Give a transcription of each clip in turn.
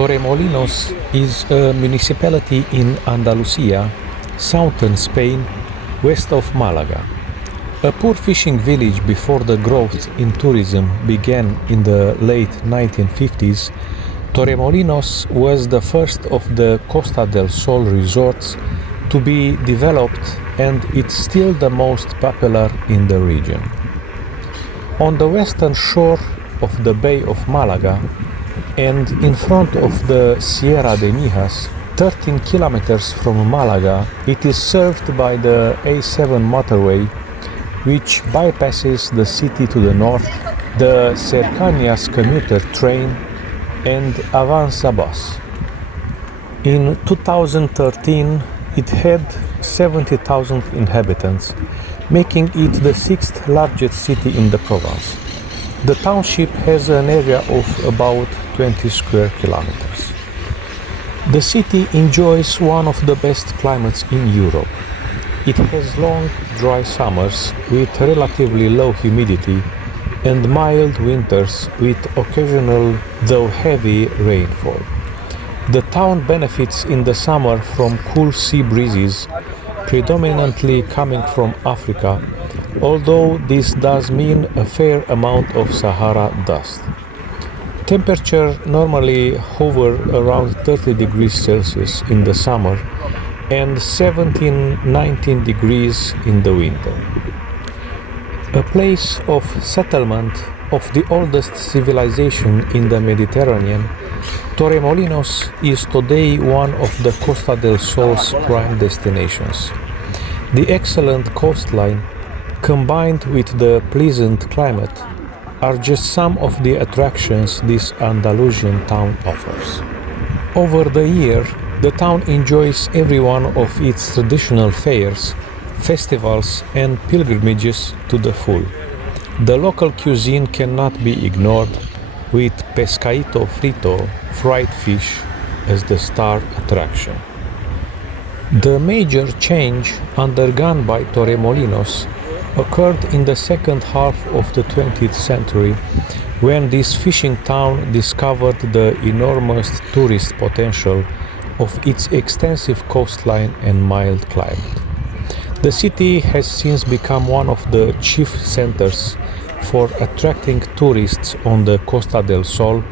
Torremolinos is a municipality in Andalusia, southern Spain, west of Malaga. A poor fishing village before the growth in tourism began in the late 1950s, Torremolinos was the first of the Costa del Sol resorts to be developed, and it's still the most popular in the region. On the western shore of the Bay of Malaga and in front of the Sierra de Mijas, 13 kilometers from Malaga, it is served by the A7 motorway, which bypasses the city to the north, the Cercanías commuter train, and Avanza bus. In 2013, it had 70,000 inhabitants, making it the sixth largest city in the province. The township has an area of about 20 square kilometers. The city enjoys one of the best climates in Europe. It has long, dry summers with relatively low humidity and mild winters with occasional, though heavy, rainfall. The town benefits in the summer from cool sea breezes, predominantly coming from Africa, although this does mean a fair amount of Sahara dust. Temperatures normally hover around 30 degrees Celsius in the summer and 17-19 degrees in the winter. A place of settlement of the oldest civilization in the Mediterranean, Torremolinos is today one of the Costa del Sol's prime destinations. The excellent coastline, combined with the pleasant climate, are just some of the attractions this Andalusian town offers. Over the year, the town enjoys every one of its traditional fairs, festivals and pilgrimages to the full. The local cuisine cannot be ignored, with pescadito frito, fried fish, as the star attraction. The major change undergone by Torremolinos occurred in the second half of the 20th century, when this fishing town discovered the enormous tourist potential of its extensive coastline and mild climate. The city has since become one of the chief centers for attracting tourists on the Costa del Sol,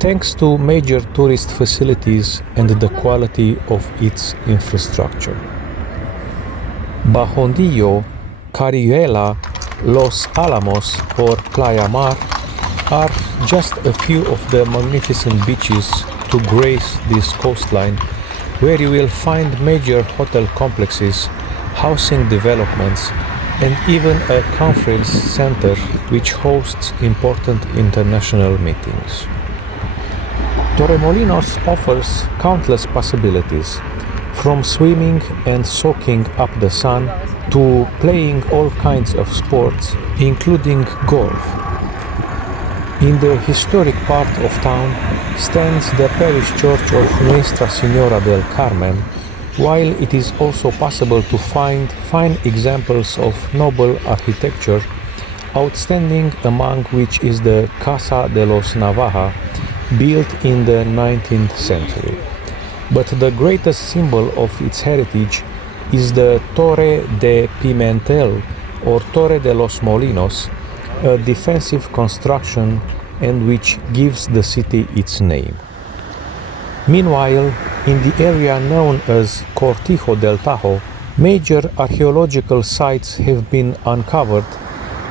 thanks to major tourist facilities and the quality of its infrastructure. Bajondillo, Carihuela, Los Alamos or Playa Mar are just a few of the magnificent beaches to grace this coastline, where you will find major hotel complexes, housing developments, and even a conference center which hosts important international meetings. Torremolinos offers countless possibilities, from swimming and soaking up the sun to playing all kinds of sports, including golf. In the historic part of town stands the parish church of Nuestra Señora del Carmen, while it is also possible to find fine examples of noble architecture, outstanding among which is the Casa de los Navaja, built in the 19th century. But the greatest symbol of its heritage is the Torre de Pimentel, or Torre de los Molinos, a defensive construction and which gives the city its name. Meanwhile, in the area known as Cortijo del Tajo, major archaeological sites have been uncovered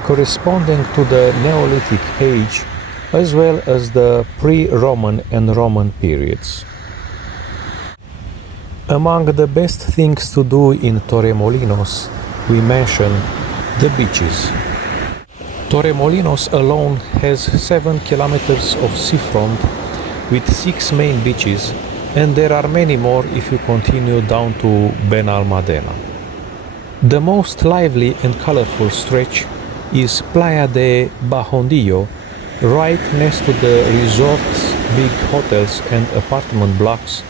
corresponding to the Neolithic age, as well as the pre-Roman and Roman periods. Among the best things to do in Torremolinos, we mention the beaches. Torremolinos alone has 7 kilometers of seafront with 6 main beaches, and there are many more if you continue down to Benalmádena. The most lively and colorful stretch is Playa de Bajondillo, right next to the resort's big hotels and apartment blocks,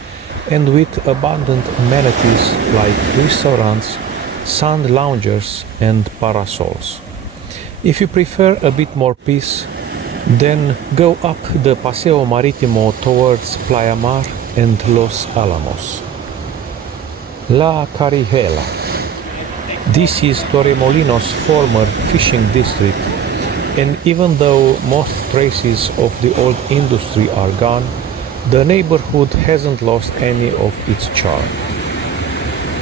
and with abundant amenities like restaurants, sand loungers and parasols. If you prefer a bit more peace, Then go up the Paseo Marítimo towards Playa Mar and Los Alamos. La Carigela. This is Torremolinos' former fishing district, and even though most traces of the old industry are gone, the neighborhood hasn't lost any of its charm.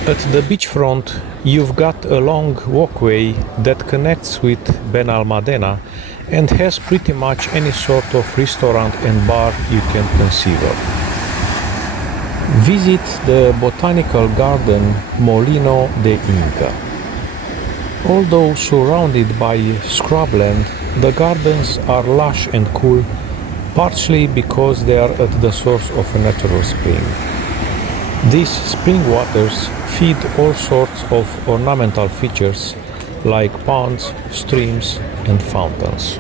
At the beachfront, you've got a long walkway that connects with Benalmádena and has pretty much any sort of restaurant and bar you can conceive of. Visit the botanical garden Molino de Inca. Although surrounded by scrubland, the gardens are lush and cool, partially because they are at the source of a natural spring. These spring waters feed all sorts of ornamental features like ponds, streams, and fountains.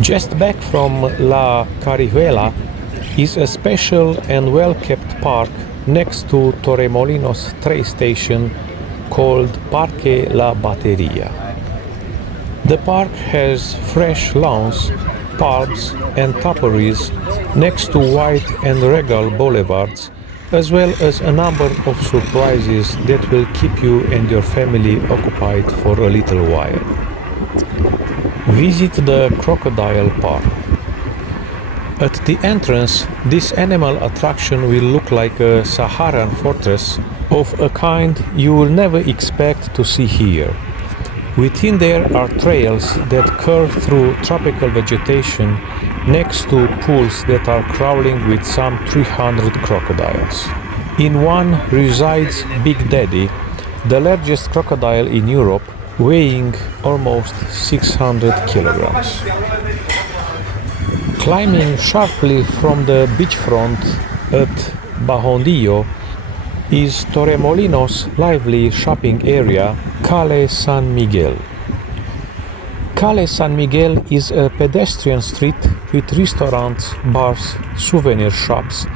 Just back from La Carigela is a special and well-kept park next to Torremolinos train station called Parque La Bateria. The park has fresh lawns, palms, and topiaries next to wide and regal boulevards, as well as a number of surprises that will keep you and your family occupied for a little while. Visit the Crocodile Park. At the entrance, this animal attraction will look like a Saharan fortress of a kind you will never expect to see here. Within there are trails that curve through tropical vegetation next to pools that are crawling with some 300 crocodiles. In one resides Big Daddy, the largest crocodile in Europe, weighing almost 600 kilograms. Climbing sharply from the beachfront at Bajondillo is Torremolinos' lively shopping area, Calle San Miguel. Calle San Miguel is a pedestrian street with restaurants, bars, souvenir shops,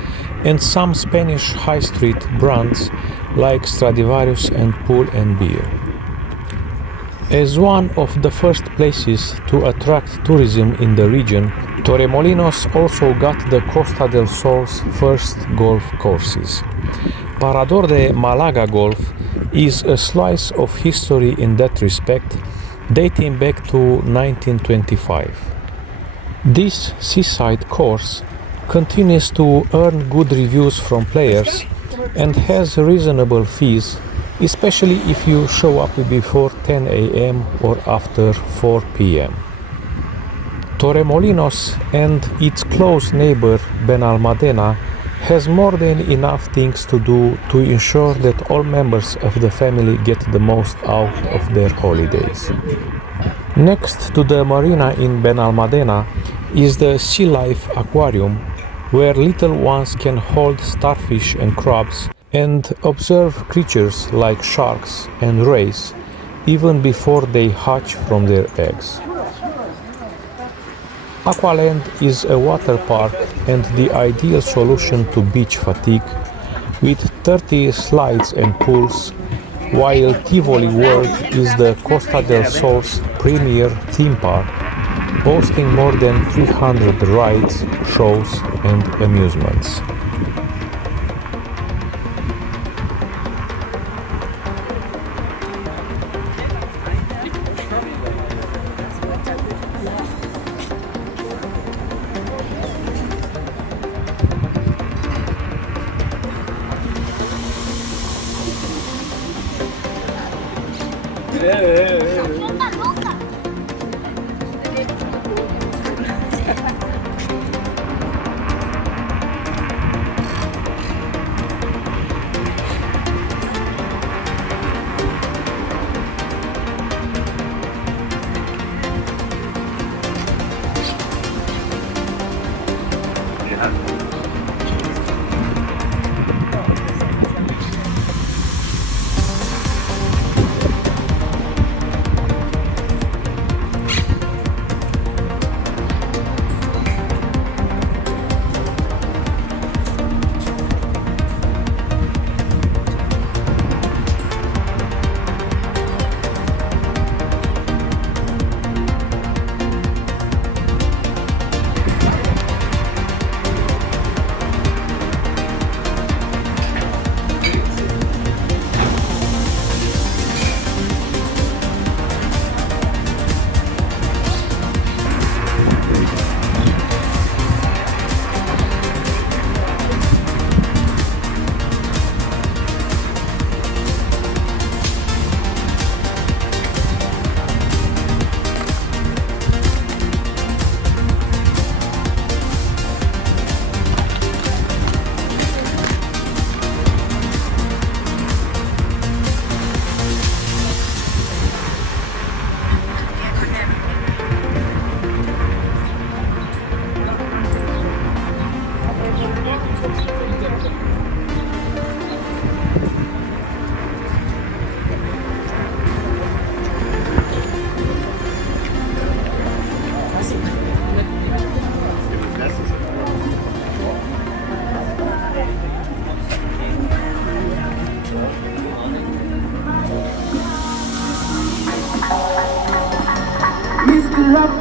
and some Spanish high street brands like Stradivarius and Pull & Beer. As one of the first places to attract tourism in the region, Torremolinos also got the Costa del Sol's first golf courses. Parador de Malaga Golf is a slice of history in that respect, dating back to 1925. This seaside course continues to earn good reviews from players and has reasonable fees, especially if you show up before 10 a.m. or after 4 p.m. Torremolinos and its close neighbor Benalmádena has more than enough things to do to ensure that all members of the family get the most out of their holidays. Next to the marina in Benalmádena is the Sea Life Aquarium, where little ones can hold starfish and crabs and observe creatures like sharks and rays even before they hatch from their eggs. Aqualand is a water park and the ideal solution to beach fatigue, with 30 slides and pools, while Tivoli World is the Costa del Sol's premier theme park, boasting more than 300 rides, shows, and amusements.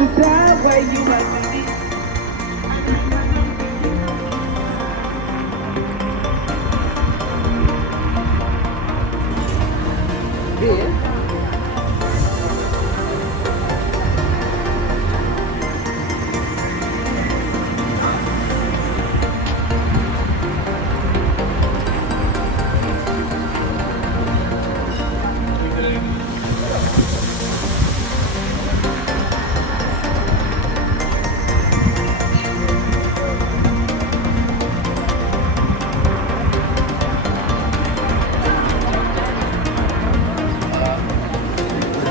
decide where you want to be. This.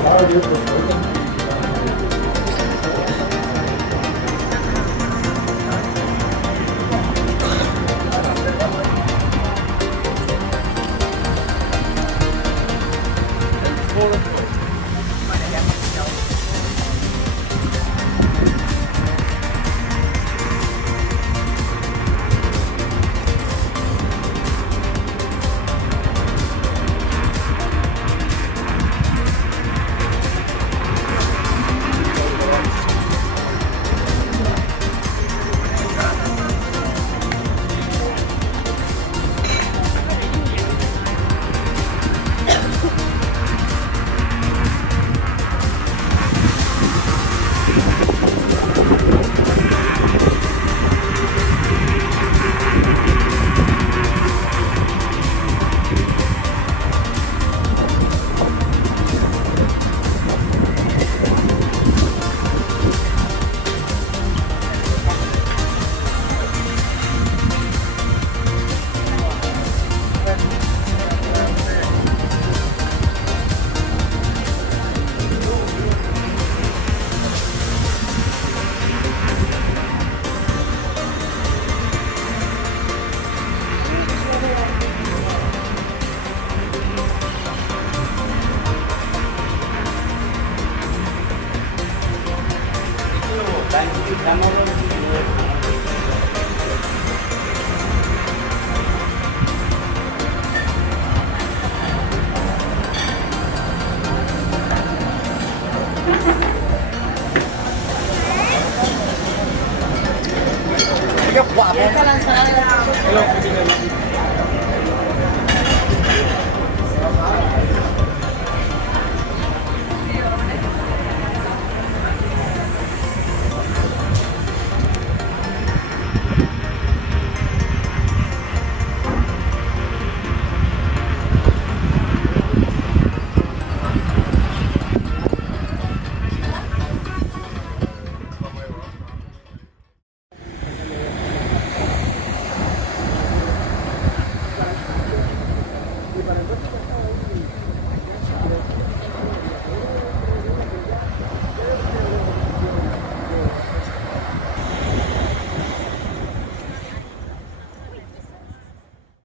How are you?